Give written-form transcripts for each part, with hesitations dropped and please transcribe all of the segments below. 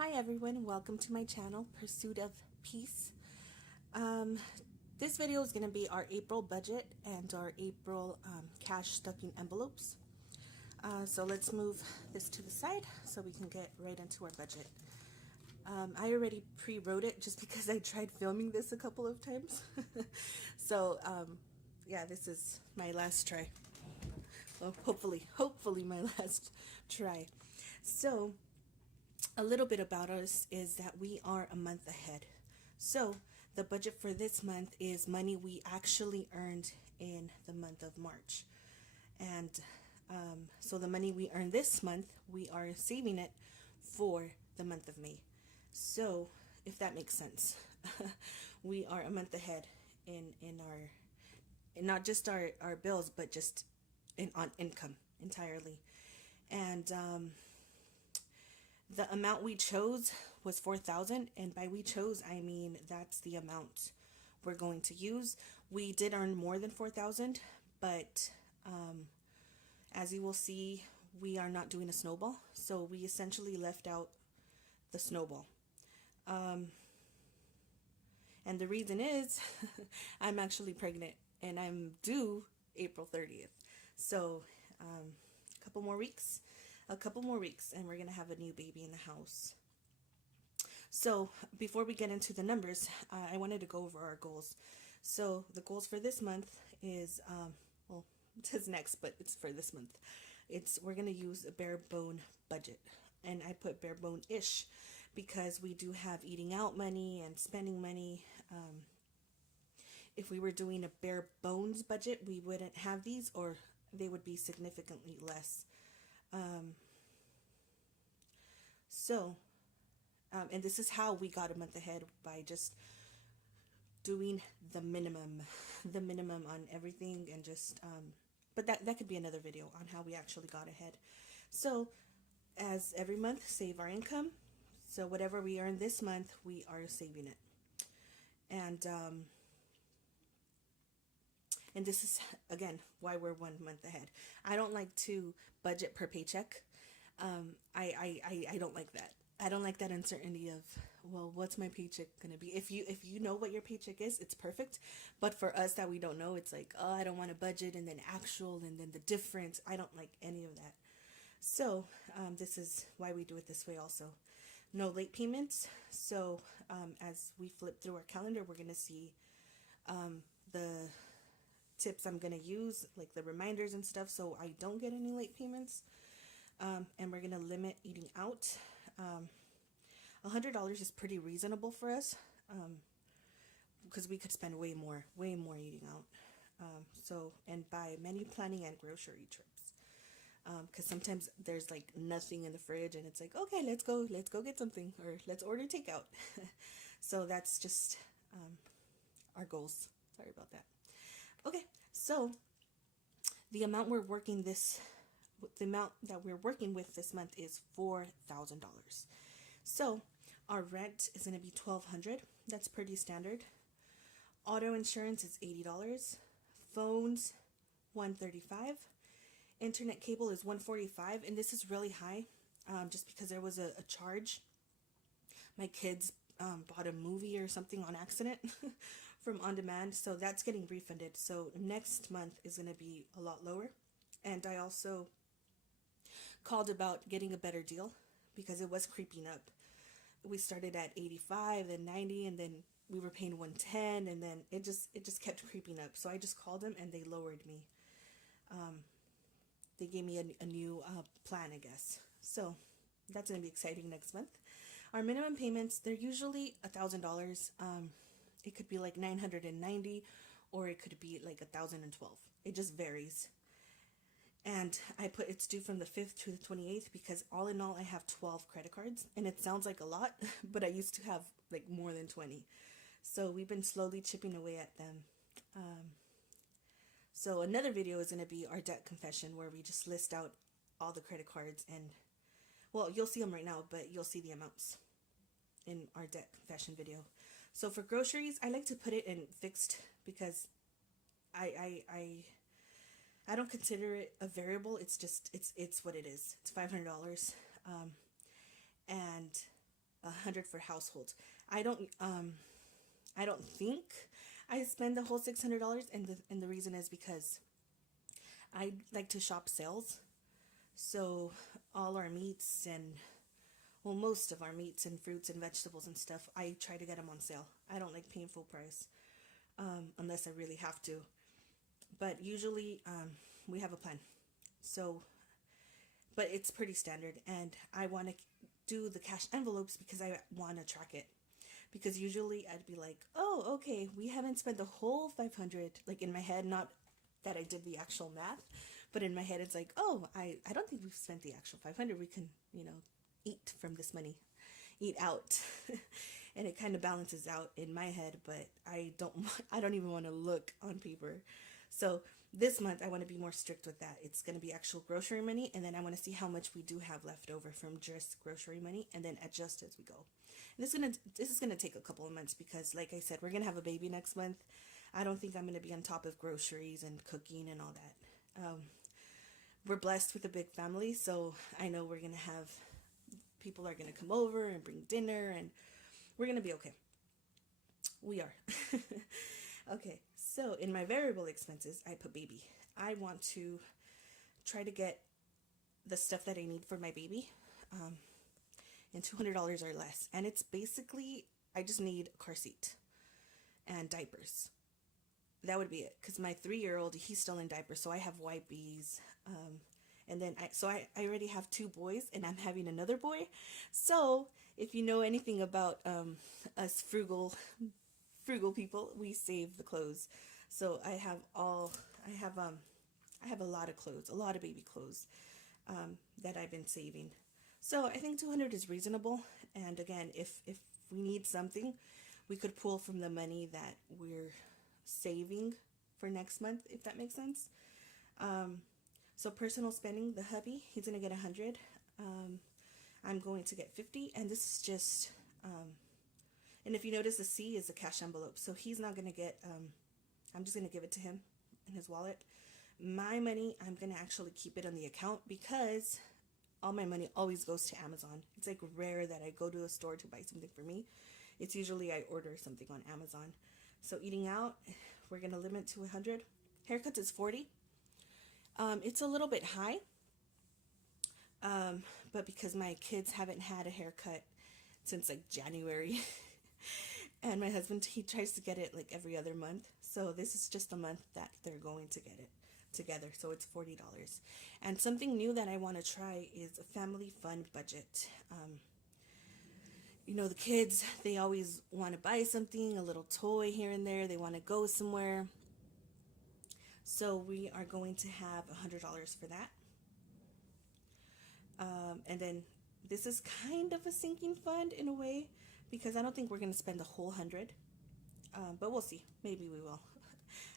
Hi everyone, welcome to my channel, Pursuit of Peace. This video is going to be our April budget and our April cash stuffing envelopes. So let's move this to the side so we can get right into our budget. I already pre-wrote it just because I tried filming this a couple of times. So yeah, this is my last try. Well, hopefully my last try. So a little bit about us is that we are a month ahead. So the budget for this month is money we actually earned in the month of March. And so the money we earned this month, we are saving it for the month of May. So if that makes sense, we are a month ahead in our, in not just our bills, but just on income entirely. And the amount we chose was 4,000, and by we chose I mean that's the amount we're going to use. We did earn more than 4,000, but as you will see, we are not doing a snowball, so we essentially left out the snowball. And the reason is I'm actually pregnant and I'm due April 30th. So a couple more weeks, and we're going to have a new baby in the house. So before we get into the numbers, I wanted to go over our goals. So the goals for this month is, well, it says next, but it's for this month. We're going to use a bare bone budget. And I put bare bone-ish because we do have eating out money and spending money. If we were doing a bare bones budget, we wouldn't have these, or they would be significantly less. And this is how we got a month ahead, by just doing the minimum on everything, and just but that could be another video on how we actually got ahead. So as every month, save our income. So whatever we earn this month, we are saving it. And this is, again, why we're 1 month ahead. I don't like to budget per paycheck. I don't like that. I don't like that uncertainty of, well, what's my paycheck going to be? If you know what your paycheck is, it's perfect. But for us that we don't know, it's like, oh, I don't want to budget, and then actual, and then the difference. I don't like any of that. So this is why we do it this way also. No late payments. So as we flip through our calendar, we're going to see the tips I'm going to use, like the reminders and stuff, so I don't get any late payments. And we're going to limit eating out. $100 is pretty reasonable for us, because we could spend way more eating out. So, and buy menu planning and grocery trips. Because sometimes there's like nothing in the fridge, and it's like, okay, let's go get something, or let's order takeout. So that's just our goals. Sorry about that. Okay, so the amount that we're working with this month is $4,000. So our rent is going to be $1,200. That's pretty standard. Auto insurance is $80. Phones, $135. Internet cable is $145, and this is really high, just because there was a charge. My kids bought a movie or something on accident from On Demand, so that's getting refunded. So next month is going to be a lot lower. And I also called about getting a better deal because it was creeping up. We started at 85, then 90, and then we were paying 110, and then it just kept creeping up. So I just called them and they lowered me. They gave me a new plan, I guess. So that's going to be exciting next month. Our minimum payments, they're usually $1,000. It could be like 990, or it could be like 1,012. It just varies. And I put it's due from the 5th to the 28th because all in all I have 12 credit cards, and it sounds like a lot, but I used to have like more than 20. So we've been slowly chipping away at them. So another video is going to be our debt confession, where we just list out all the credit cards, and, well, you'll see them right now, but you'll see the amounts in our debt confession video. So for groceries, I like to put it in fixed because I don't consider it a variable. It's just, it's what it is. It's $500. And 100 for households. I don't I don't think I spend the whole $600, and the reason is because I like to shop sales. So all our meats and, well, most of our meats and fruits and vegetables and stuff, I try to get them on sale. I don't like paying full price, unless I really have to. But usually, we have a plan. So, but it's pretty standard, and I want to do the cash envelopes because I want to track it. Because usually I'd be like, oh, okay, we haven't spent the whole 500, like in my head, not that I did the actual math, but in my head it's like, oh, I don't think we've spent the actual 500. We can, eat from this money, eat out. And it kind of balances out in my head, but I don't even want to look on paper. So this month I want to be more strict with that. It's going to be actual grocery money, and then I want to see how much we do have left over from just grocery money, and then adjust as we go. And this is gonna take a couple of months because, like I said, we're gonna have a baby next month. I don't think I'm gonna be on top of groceries and cooking and all that. We're blessed with a big family, so I know we're gonna have people are gonna come over and bring dinner, and we're gonna be okay. We are. Okay, so in my variable expenses, I put baby. I want to try to get the stuff that I need for my baby, and $200 or less. And it's basically, I just need a car seat and diapers. That would be it. Because my 3-year-old, he's still in diapers, so I have wipies. And then I already have 2 boys, and I'm having another boy. So if you know anything about us frugal people, we save the clothes. So I have a lot of clothes, a lot of baby clothes, that I've been saving. So I think 200 is reasonable. And again, if we need something, we could pull from the money that we're saving for next month, if that makes sense. So personal spending, the hubby, he's going to get 100. I'm going to get 50. And this is just, and if you notice, the C is a cash envelope. So he's not going to get, I'm just going to give it to him in his wallet. My money, I'm going to actually keep it on the account because all my money always goes to Amazon. It's like rare that I go to a store to buy something for me. It's usually I order something on Amazon. So eating out, we're going to limit to 100. Haircuts is 40. It's a little bit high. But because my kids haven't had a haircut since like January. And my husband, he tries to get it like every other month. So this is just the month that they're going to get it together. So it's $40. And something new that I want to try is a family fun budget. The kids, they always want to buy something, a little toy here and there. They want to go somewhere. So we are going to have $100 for that. And then this is kind of a sinking fund in a way, because I don't think we're going to spend the whole 100. But we'll see. Maybe we will.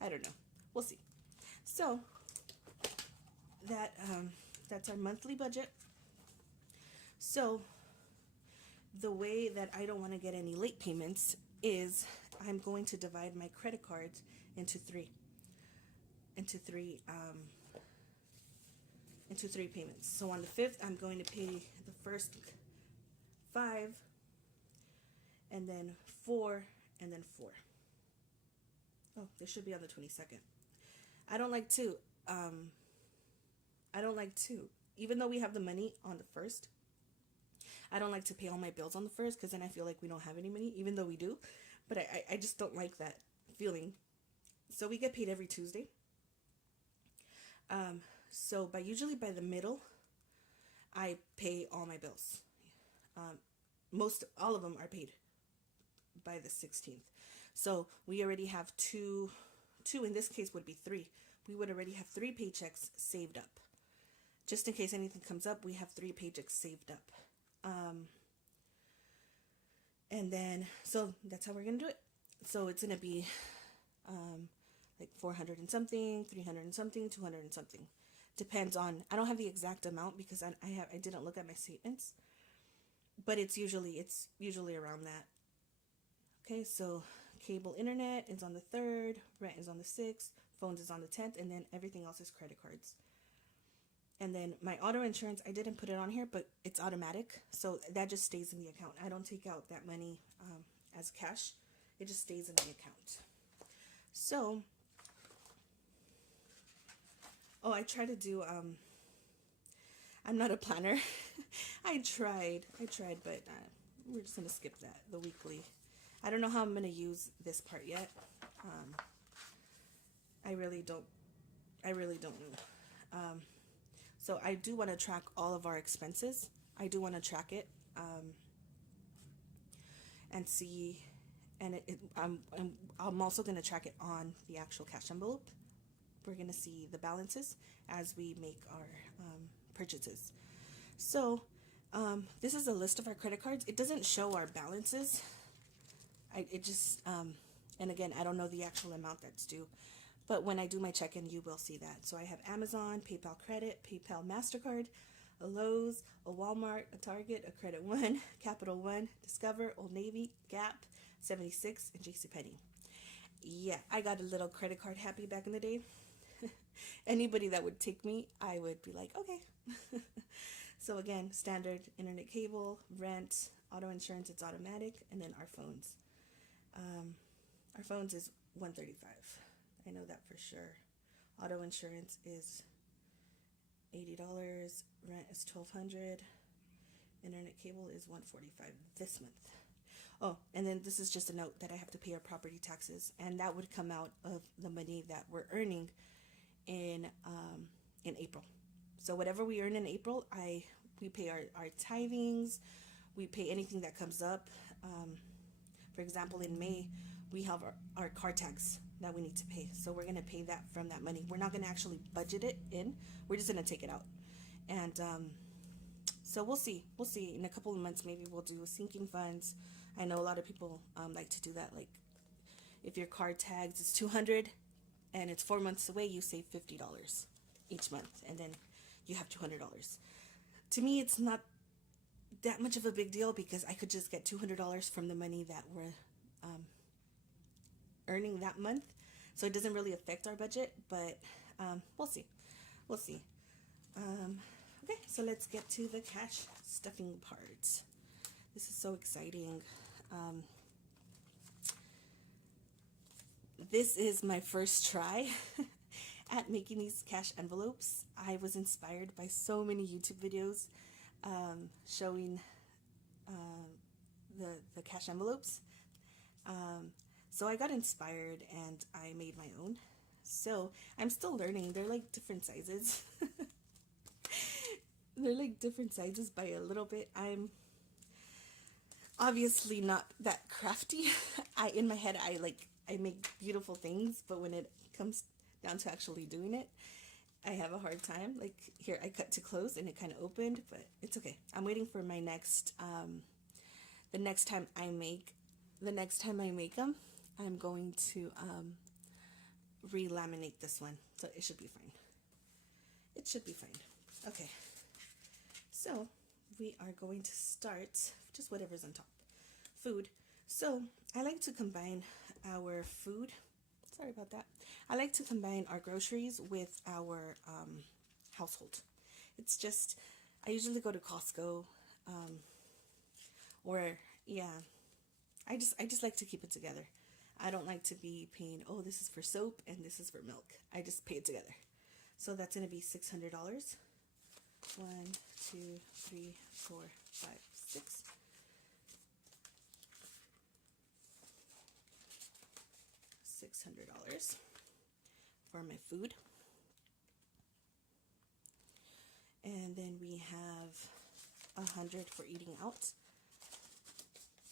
I don't know. We'll see. So that's our monthly budget. So the way that I don't want to get any late payments is I'm going to divide my credit cards into three payments. So on the 5th, I'm going to pay the first 5, and then 4, and then 4. Oh, they should be on the 22nd. I don't like to, even though we have the money on the 1st, I don't like to pay all my bills on the 1st, because then I feel like we don't have any money, even though we do. But I just don't like that feeling. So we get paid every Tuesday. So usually by the middle, I pay all my bills. All of them are paid by the 16th. So we already have two, in this case would be 3. We would already have 3 paychecks saved up. Just in case anything comes up, we have 3 paychecks saved up. And then, so that's how we're going to do it. So it's going to be, like 400 and something, 300 and something, 200 and something. Depends on, I don't have the exact amount because I didn't look at my statements, but it's usually around that. Okay, so cable internet is on the 3rd, rent is on the 6th, phones is on the 10th, and then everything else is credit cards. And then my auto insurance, I didn't put it on here, but it's automatic. So that just stays in the account. I don't take out that money as cash. It just stays in the account. So, oh, I try to do, I'm not a planner. I tried, but we're just going to skip that, the weekly. I don't know how I'm going to use this part yet. I really don't know. So I do want to track all of our expenses. I do want to track it and see, and I'm also going to track it on the actual cash envelope. We're going to see the balances as we make our purchases. So this is a list of our credit cards. It doesn't show our balances. It just, and again, I don't know the actual amount that's due. But when I do my check-in, you will see that. So I have Amazon, PayPal Credit, PayPal MasterCard, a Lowe's, a Walmart, a Target, a Credit One, Capital One, Discover, Old Navy, Gap, 76, and JCPenney. Yeah, I got a little credit card happy back in the day. Anybody that would take me, I would be like, okay. So again, standard internet cable, rent, auto insurance, it's automatic, and then our phones. Our phones is $135. I know that for sure. Auto insurance is $80. Rent is $1,200. Internet cable is $145 this month. Oh, and then this is just a note that I have to pay our property taxes, and that would come out of the money that we're earning in April. So whatever we earn in April, we pay our tithings, we pay anything that comes up. For example, in May, we have our car tax that we need to pay. So we're going to pay that from that money. We're not going to actually budget it in. We're just going to take it out. And so we'll see. We'll see. In a couple of months, maybe we'll do sinking funds. I know a lot of people like to do that. Like if your car tags is $200 and it's 4 months away, you save $50 each month. And then you have $200. To me, it's not that much of a big deal because I could just get $200 from the money that we're earning that month. So it doesn't really affect our budget, but we'll see. We'll see. Okay, so let's get to the cash stuffing part. This is so exciting. This is my first try at making these cash envelopes. I was inspired by so many YouTube videos showing the cash envelopes. So I got inspired and I made my own. So I'm still learning. They're like different sizes. They're like different sizes by a little bit. I'm obviously not that crafty. In my head, I make beautiful things, but when it comes down to actually doing it, I have a hard time. Like here, I cut to close and it kind of opened, but it's okay. I'm waiting for my next, the next time I make them, I'm going to re-laminate this one, so it should be fine. It should be fine. Okay, so we are going to start just whatever's on top. Food. So I like to combine our food. Sorry about that. I like to combine our groceries with our household. It's just, I usually go to Costco, or yeah, I just like to keep it together. I don't like to be paying, oh, this is for soap and this is for milk. I just pay it together. So that's going to be $600. 1, 2, 3, 4, 5, 6. $600 for my food. And then we have $100 for eating out.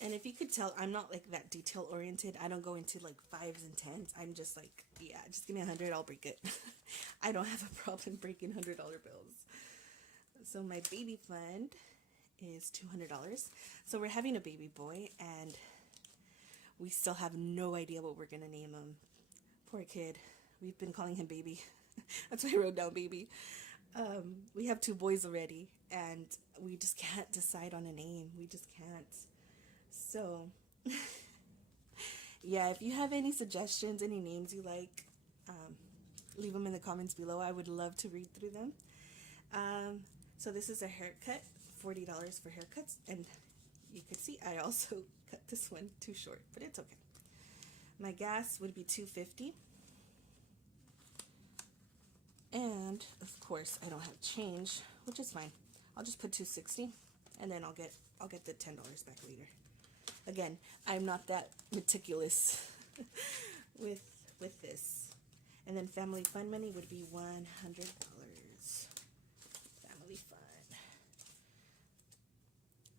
And if you could tell, I'm not like that detail oriented. I don't go into like 5s and 10s. I'm just like, yeah, just give me $100, I'll break it. I don't have a problem breaking $100 bills. So my baby fund is $200. So we're having a baby boy and we still have no idea what we're gonna name him. Poor kid. We've been calling him baby. That's why I wrote down baby. We have 2 boys already and we just can't decide on a name. We just can't. So, yeah, if you have any suggestions, any names you like, leave them in the comments below. I would love to read through them. So this is a haircut, $40 for haircuts, and you could see I also cut this one too short, but it's okay. My gas would be $2.50, and of course I don't have change, which is fine. I'll just put $2.60, and then I'll get the $10 back later. Again, I'm not that meticulous with this. And then family fun money would be $100. Family fun.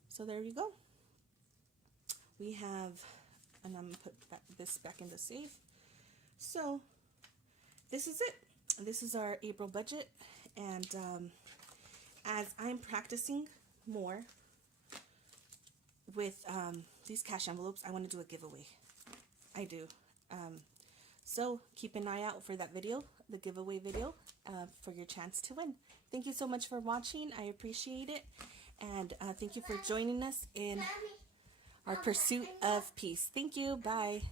So there you go. We have, and I'm gonna put this back in the safe. So this is it. This is our April budget, and as I'm practicing more with these cash envelopes, I want to do a giveaway. I do. So keep an eye out for that video, the giveaway video, for your chance to win. Thank you so much for watching. I appreciate it. And thank you for joining us in our pursuit of peace. Thank you. Bye.